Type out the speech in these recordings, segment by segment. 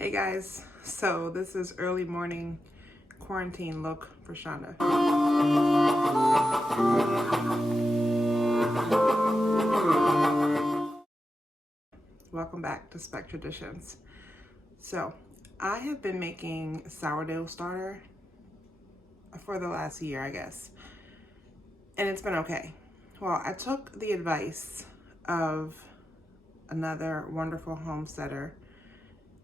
Hey guys, so this is early morning quarantine look for Shonda. Welcome back to Sbeck Traditions. So I have been making sourdough starter for the last year, I guess, and it's been okay. Well, I took the advice of another wonderful homesteader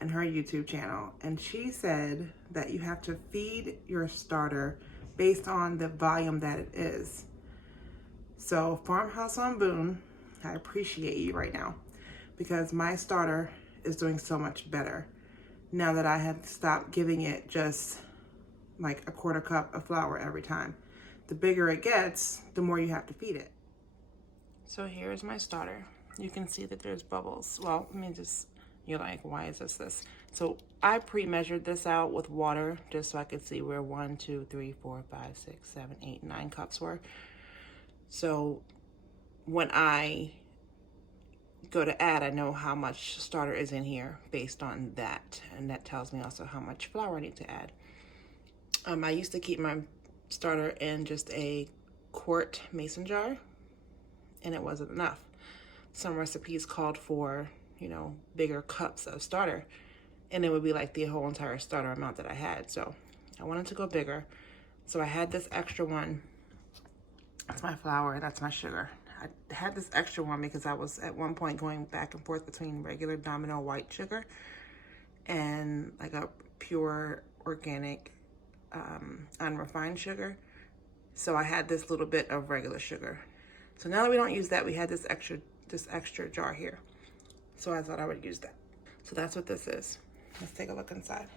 and her YouTube channel, and she said that you have to feed your starter based on the volume that it is. So Farmhouse on Boone, I appreciate you right now because my starter is doing so much better now that I have stopped giving it just like a quarter cup of flour every time. The bigger it gets, the more you have to feed it. So here's my starter. You can see that there's bubbles. Well, let me just, you're like, why is this? So I pre-measured this out with water just so I could see where 1, 2, 3, 4, 5, 6, 7, 8, 9 cups were. So when I go to add, I know how much starter is in here based on that. And that tells me also how much flour I need to add. I used to keep my starter in just a quart mason jar, and it wasn't enough. Some recipes called for, you know, bigger cups of starter, and it would be like the whole entire starter amount that I had. So I wanted to go bigger. So I had this extra one. That's my flour, that's my sugar. I had this extra one because I was at one point going back and forth between regular Domino white sugar and like a pure organic unrefined sugar. So I had this little bit of regular sugar. So now that we don't use that, we had this extra jar here. So I thought I would use that. So that's what this is. Let's take a look inside.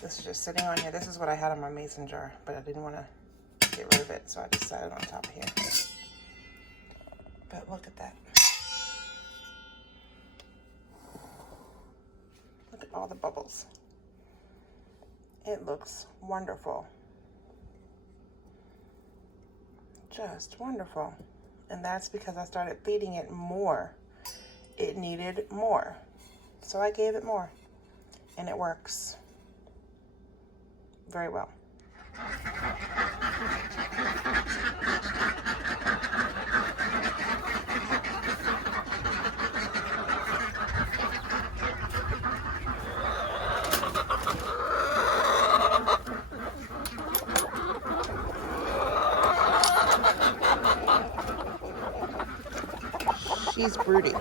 This is just sitting on here. This is what I had in my mason jar, but I didn't want to get rid of it, so I just set it on top of here. But look at that. Look at all the bubbles. It looks wonderful. Just wonderful. And that's because I started feeding it more. It needed more. So I gave it more. And it works very well. She's broody.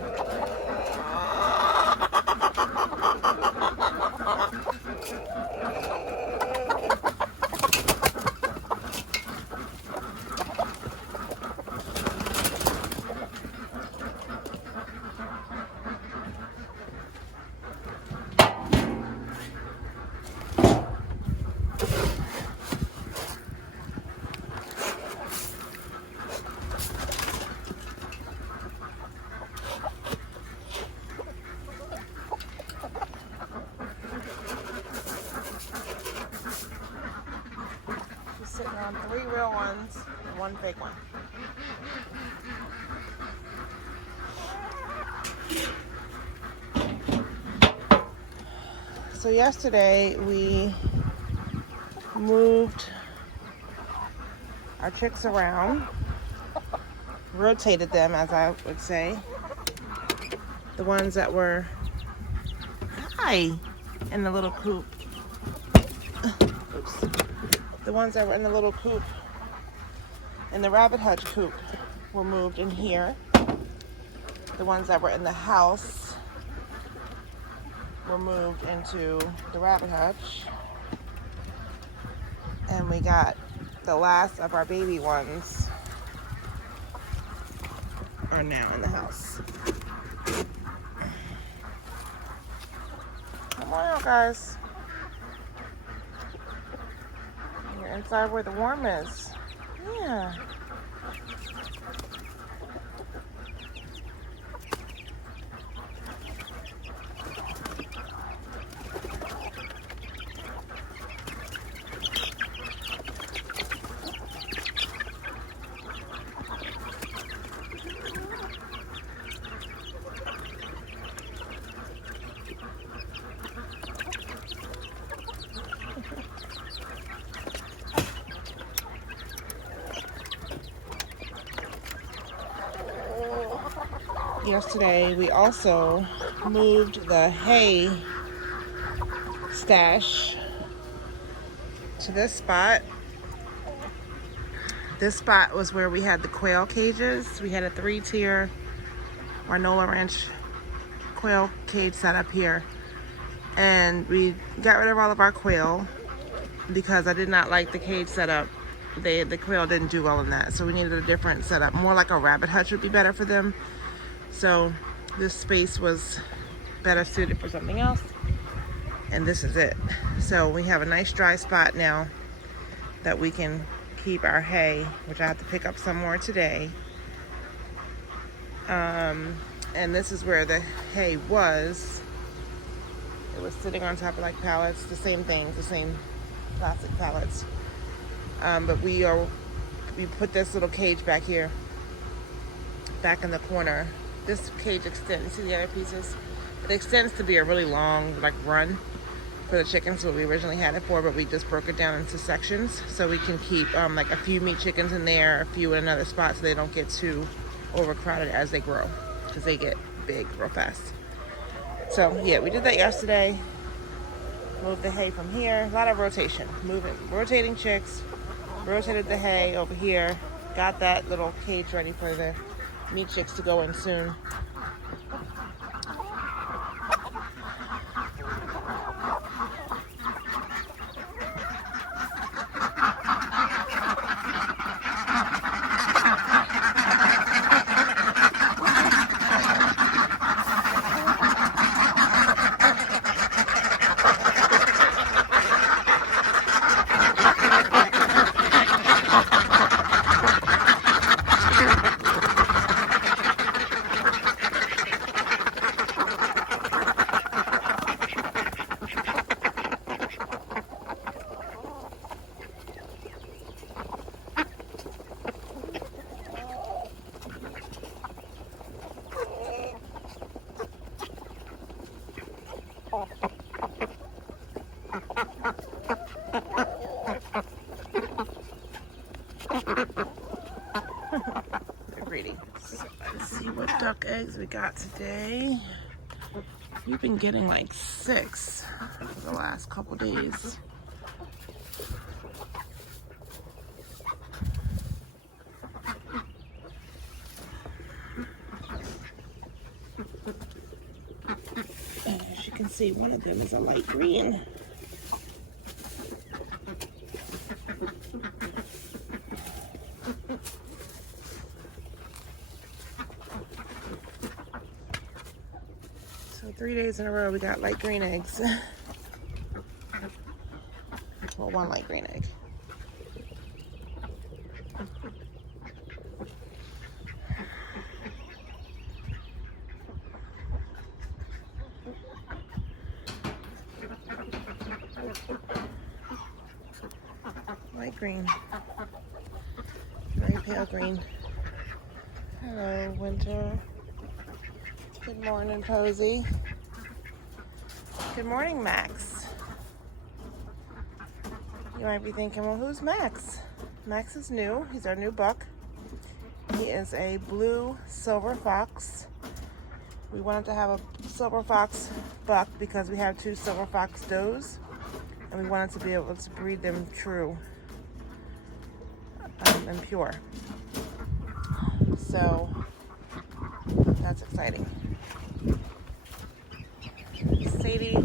Sitting on 3 real ones and 1 fake one. So yesterday we moved our chicks around, rotated them, as I would say. The ones that were in the little coop. Oops. The ones that were in the little coop, in the rabbit hutch coop, were moved in here. The ones that were in the house were moved into the rabbit hutch. And we got the last of our baby ones are now in the house. Come on out, guys. You're inside where the worm is. Yeah. Yesterday we also moved the hay stash to this spot. This spot was where we had the quail cages. We had a 3-tier Arnola Ranch quail cage set up here. And we got rid of all of our quail because I did not like the cage setup. The quail didn't do well in that. So we needed a different setup. More like a rabbit hutch would be better for them. So this space was better suited for something else. And this is it. So we have a nice dry spot now that we can keep our hay, which I have to pick up some more today. And this is where the hay was. It was sitting on top of like pallets, the same things, the same plastic pallets. But we put this little cage back here, back in the corner. This cage extends. See the other pieces? It extends to be a really long like run for the chickens, what we originally had it for, but we just broke it down into sections so we can keep like a few meat chickens in there, a few in another spot, so they don't get too overcrowded as they grow, because they get big real fast. So yeah, we did that yesterday. Moved the hay from here. A lot of rotation, rotating chicks. Rotated the hay over here. Got that little cage ready for the meat chicks to go in soon. They're greedy. So let's see what duck eggs we got today. We've been getting like 6 for the last couple days. And as you can see, one of them is a light green. So 3 days in a row we got light green eggs. Well, 1 light green egg. Light green. Very pale green. Hello, Winter. Good morning, Posy. Good morning, Max. You might be thinking, well, who's Max? Max is new. He's our new buck. He is a blue silver fox. We wanted to have a silver fox buck because we have 2 silver fox does, and we wanted to be able to breed them true and pure. So that's exciting. Sadie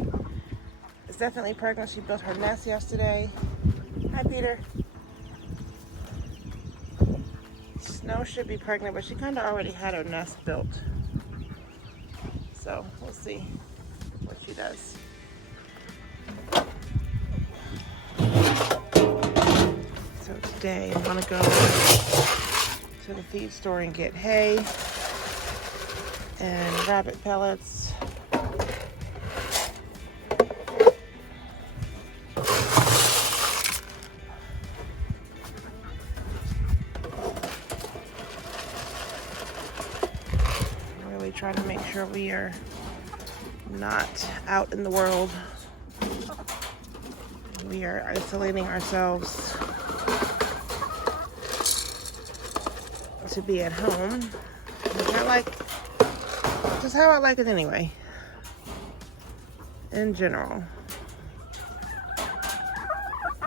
is definitely pregnant. She built her nest yesterday. Hi, Peter. Snow should be pregnant, but she kind of already had her nest built. So we'll see what she does. So today I'm gonna go to the feed store and get hay and rabbit pellets. Really try to make sure we are not out in the world. We are isolating ourselves to be at home, which I like. is how I like it anyway. In general.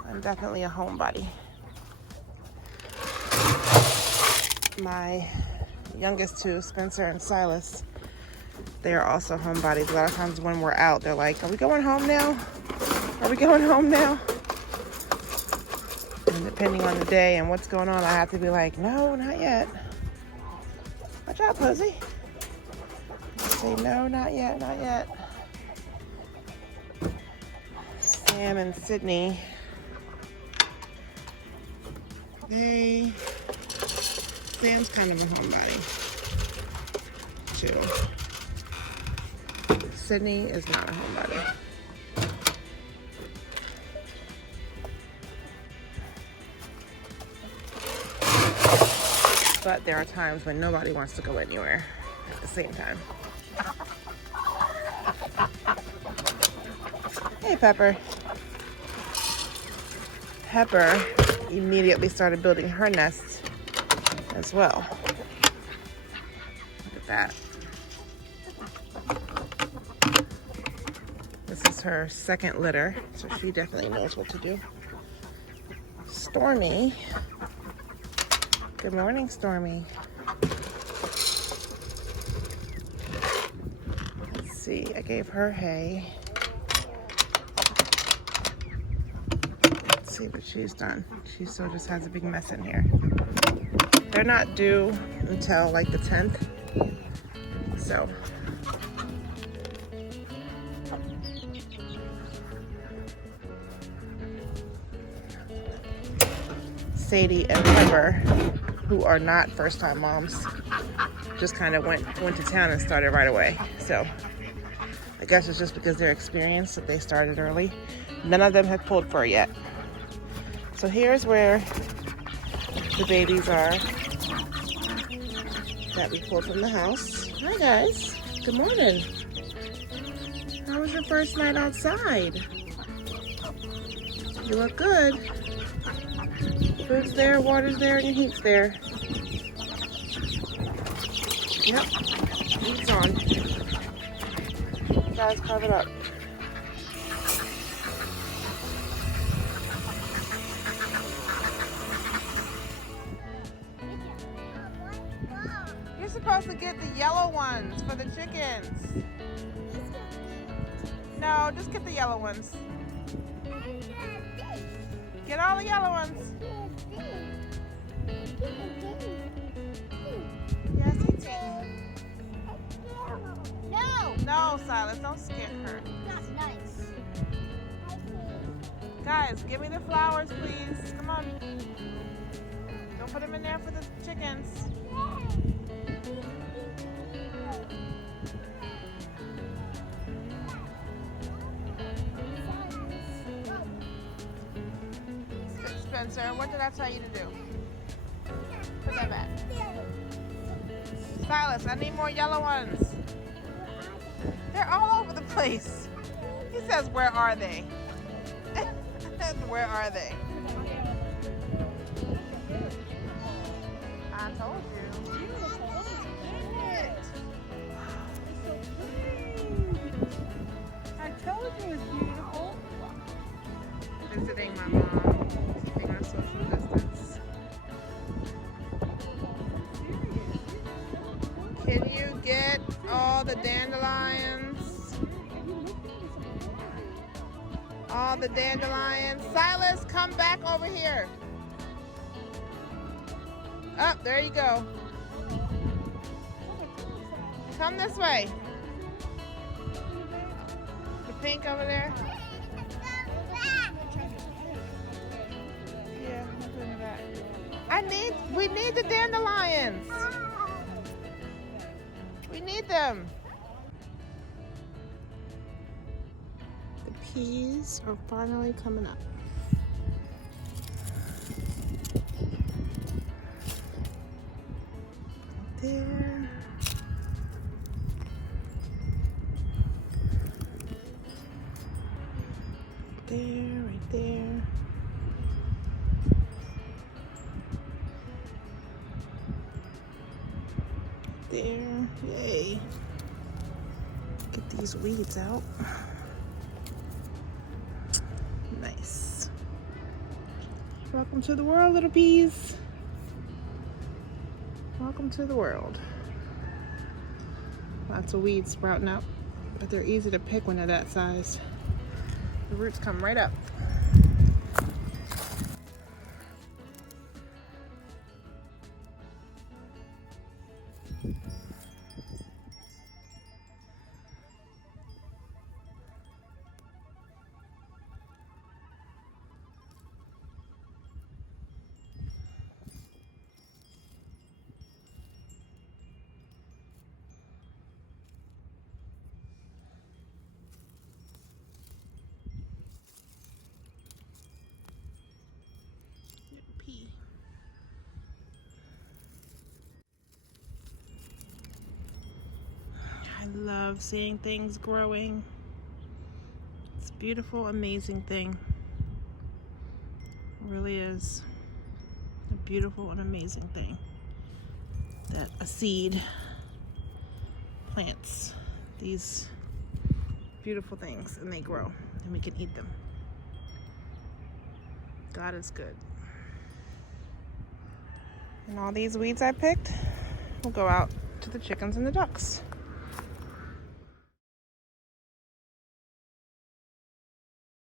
I'm definitely a homebody. My youngest two, Spencer and Silas, they are also homebodies. A lot of times when we're out, they're like, are we going home now? Are we going home now? And depending on the day and what's going on, I have to be like, no, not yet. Watch out, Posey. Say, no, not yet, not yet. Sam and Sydney, Sam's kind of a homebody, too. Sydney is not a homebody. But there are times when nobody wants to go anywhere at the same time. Hey, Pepper. Pepper immediately started building her nest as well. Look at that. This is her second litter, so she definitely knows what to do. Stormy. Good morning, Stormy. Let's see, I gave her hay. Let's see what she's done. She still just has a big mess in here. They're not due until like the 10th. So. Sadie and Pepper, who are not first-time moms, just kind of went to town and started right away. So I guess it's just because they're experienced that they started early. None of them have pulled fur yet. So here's where the babies are that we pulled from the house. Hi guys, good morning. How was your first night outside? You look good. Food's there, water's there, and your heat's there. Yep, heat's on. Guys, carve it up. You're supposed to get the yellow ones for the chickens. No, just get the yellow ones. Get all the yellow ones. Yes, it's No! No, Silas, don't scare her. That's nice. Guys, give me the flowers, please. Come on. Don't put them in there for the chickens. Spencer, what did I tell you to do? Put that back. Silas, I need more yellow ones. They're all over the place. He says, where are they? Where are they? I told you. I told you it was beautiful. Visiting my mom, keeping our social distance. Can you get all the dandelions? All the dandelions. Silas, come back over here. Up, there you go. Come this way. The pink over there. Yeah, I'm putting it back. We need the dandelions. We need them. The peas are finally coming up. There. There, right there. There, yay. Get these weeds out. Nice. Welcome to the world, little peas. Welcome to the world. Lots of weeds sprouting up, but they're easy to pick when they're that size. The roots come right up. Pea. I love seeing things growing. It's a beautiful, amazing thing. It really is a beautiful and amazing thing that a seed plants these beautiful things and they grow and we can eat them. God is good. And all these weeds I picked will go out to the chickens and the ducks.